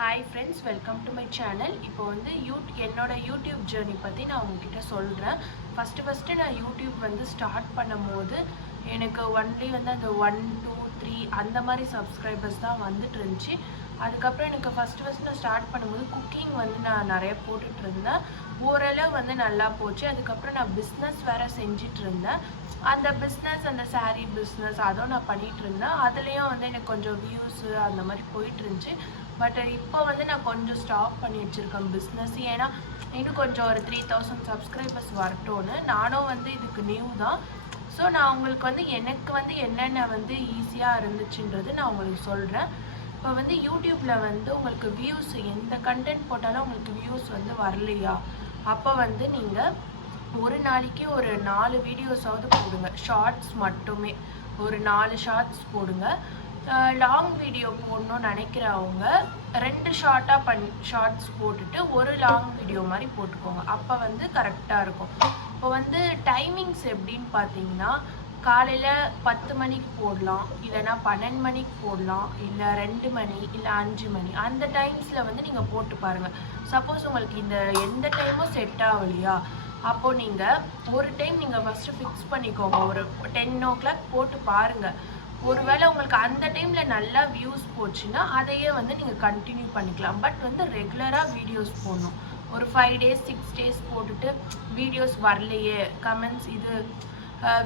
Hi friends, welcome to my channel. இப்போ வந்து என்னோட யூடியூப் ஜேர்னி பற்றி நான் உங்ககிட்ட சொல்கிறேன். ஃபஸ்ட்டு நான் யூடியூப் வந்து ஸ்டார்ட் பண்ணும்போது எனக்கு ஒன்லி வந்து அந்த 1 2 3 அந்த மாதிரி சப்ஸ்கிரைபர்ஸ் தான் வந்துட்டு இருந்துச்சு. அதுக்கப்புறம் எனக்கு ஃபஸ்ட்டு நான் ஸ்டார்ட் பண்ணும்போது குக்கிங் வந்து நான் நிறைய போட்டுட்டு இருந்தேன். ஓரளவு வந்து நல்லா போச்சு. அதுக்கப்புறம் நான் பிஸ்னஸ் வேறு செஞ்சிட்டு இருந்தேன். அந்த பிஸ்னஸ், அந்த சாரீ பிஸ்னஸ் அதுவும் நான் பண்ணிகிட்டு இருந்தேன். அதுலேயும் வந்து எனக்கு கொஞ்சம் வியூஸு அந்த மாதிரி போயிட்டு இருந்துச்சு. பட் இப்போ வந்து நான் கொஞ்சம் ஸ்டாப் பண்ணி வச்சுருக்கேன் பிஸ்னஸ். ஏன்னா இன்னும் கொஞ்சம் ஒரு 3000 சப்ஸ்கிரைபர்ஸ் வரட்டும்னு. நானும் வந்து இதுக்கு நியூ தான். ஸோ நான் உங்களுக்கு வந்து எனக்கு வந்து என்னென்ன வந்து ஈஸியாக இருந்துச்சுன்றது நான் உங்களுக்கு சொல்கிறேன். இப்போ வந்து யூடியூப்பில் வந்து உங்களுக்கு வியூஸ் எந்த கண்டென்ட் போட்டாலும் உங்களுக்கு வியூஸ் வந்து வரலையா, அப்போ வந்து நீங்கள் ஒரு நாளைக்கு ஒரு 4 வீடியோஸாவது போடுங்க. ஷார்ட்ஸ் மட்டுமே ஒரு 4 ஷார்ட்ஸ் போடுங்க. லாங் வீடியோ போடணும்னு நினைக்கிறவங்க 2 ஷார்ட்ஸ் போட்டுட்டு ஒரு லாங் வீடியோ மாதிரி போட்டுக்கோங்க. அப்போ வந்து கரெக்டாக இருக்கும். இப்போ வந்து டைமிங்ஸ் எப்படின்னு பார்த்தீங்கன்னா, காலையில் 10 மணிக்கு போடலாம், இல்லைனா 12 மணிக்கு போடலாம், இல்லை 2 மணி, இல்லை 5 மணி. அந்த டைம்ஸில் வந்து நீங்கள் போட்டு பாருங்கள். சப்போஸ் உங்களுக்கு இந்த எந்த டைமும் செட் ஆகலையா, அப்போது நீங்கள் ஒரு டைம் நீங்கள் ஃபஸ்ட்டு ஃபிக்ஸ் பண்ணிக்கோங்க. ஒரு 10 o'clock போட்டு பாருங்கள். ஒருவேளை உங்களுக்கு அந்த டைமில் நல்லா வியூஸ் போச்சுன்னா அதையே வந்து நீங்கள் கண்டினியூ பண்ணிக்கலாம். பட் வந்து ரெகுலராக வீடியோஸ் போடணும். ஒரு 5 days 6 days போட்டுட்டு வீடியோஸ் வரலையே, கமெண்ட்ஸ் இது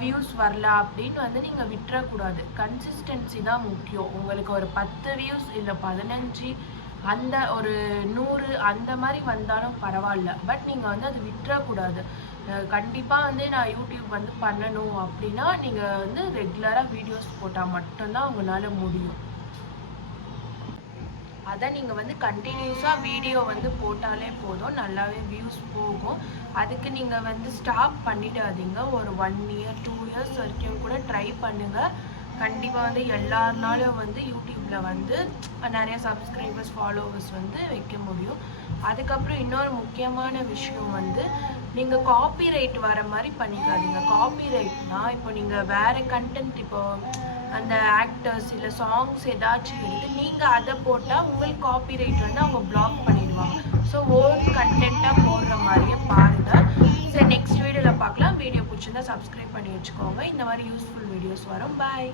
வியூஸ் வரல அப்படின்னு வந்து நீங்கள் விட்டுறக்கூடாது. கன்சிஸ்டன்சி தான் முக்கியம். உங்களுக்கு ஒரு 10 வியூஸ் இல்லை 15 அந்த ஒரு 100 அந்த மாதிரி வந்தாலும் பரவாயில்ல. பட் நீங்கள் வந்து அது விட்டுறக்கூடாது. கண்டிப்பாக வந்து நான் யூடியூப் வந்து பண்ணணும் அப்படின்னா நீங்கள் வந்து ரெகுலராக வீடியோஸ் போட்டால் மட்டும்தான் உங்களால் முடியும். அதை நீங்கள் வந்து கண்டினியூஸாக வீடியோ வந்து போட்டாலே போதும், நல்லாவே வியூஸ் போகும். அதுக்கு நீங்கள் வந்து ஸ்டாப் பண்ணிடாதீங்க. ஒரு 1 year 2 years வரைக்கும் கூட ட்ரை பண்ணுங்கள். கண்டிப்பாக வந்து எல்லாருனாலும் வந்து யூடியூப்பில் வந்து நிறைய சப்ஸ்கிரைபர்ஸ் ஃபாலோவர்ஸ் வந்து வைக்க முடியும். அதுக்கப்புறம் இன்னொரு முக்கியமான விஷயம் வந்து நீங்கள் காப்பிரைட் வர மாதிரி பண்ணிக்காதீங்க. காப்பிரைட்னால் இப்போ நீங்கள் வேறு கண்டென்ட், இப்போ அந்த ஆக்டர்ஸ் இல்லை சாங்ஸ் ஏதாச்சும் எடுத்து நீங்கள் அதை போட்டால் உங்களுக்கு காப்பிரைட் வந்து அவங்க பிளாக் பண்ணிடுவாங்க. ஸோ ஓன் கண்டென்ட்டாக போடுற மாதிரியே பாருங்கள். சரி, நெக்ஸ்ட் வீடியோவில் பார்க்கலாம். வீடியோ பிடிச்சிருந்தா சப்ஸ்கிரைப் பண்ணி வச்சுக்கோங்க. இந்த மாதிரி யூஸ்ஃபுல் வீடியோஸ் வரும். பாய்.